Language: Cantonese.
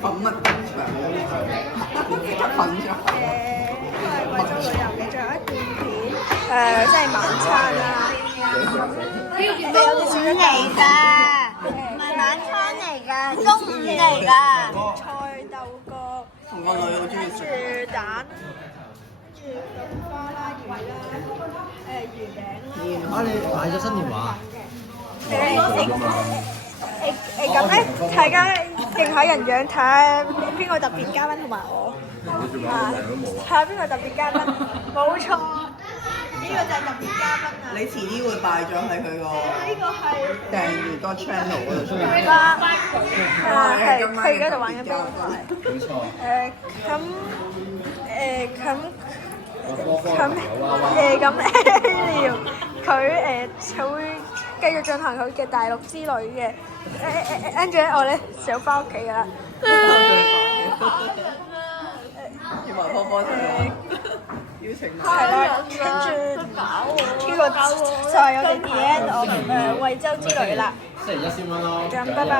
粉乜場？粉場。因為貴州旅遊嘅最後一段片，即係晚餐啦。中午嚟㗎，唔係晚餐嚟㗎，中午嚟㗎。菜豆角，同個女好中意食。跟住蛋，跟住咁花啦、魚啦，魚餅啦。啊！你買咗新電話？咁咧，大家認下人樣，睇下邊個特別嘉賓同埋我。睇下邊個特別嘉賓，冇錯，呢個就係特別嘉賓啊！你遲啲會擺咗喺佢個呢個係訂閱個 channel 嗰度出嚟。係佢而家就玩緊波台。冇錯。咁 Ariel 佢就會繼續進行佢嘅大陸之旅嘅。跟住咧，我咧就要翻屋企㗎啦。原來波波邀請你。係啦，跟住呢個就係我哋 the end of 惠州之旅啦。星期一先溫咯。咁拜拜。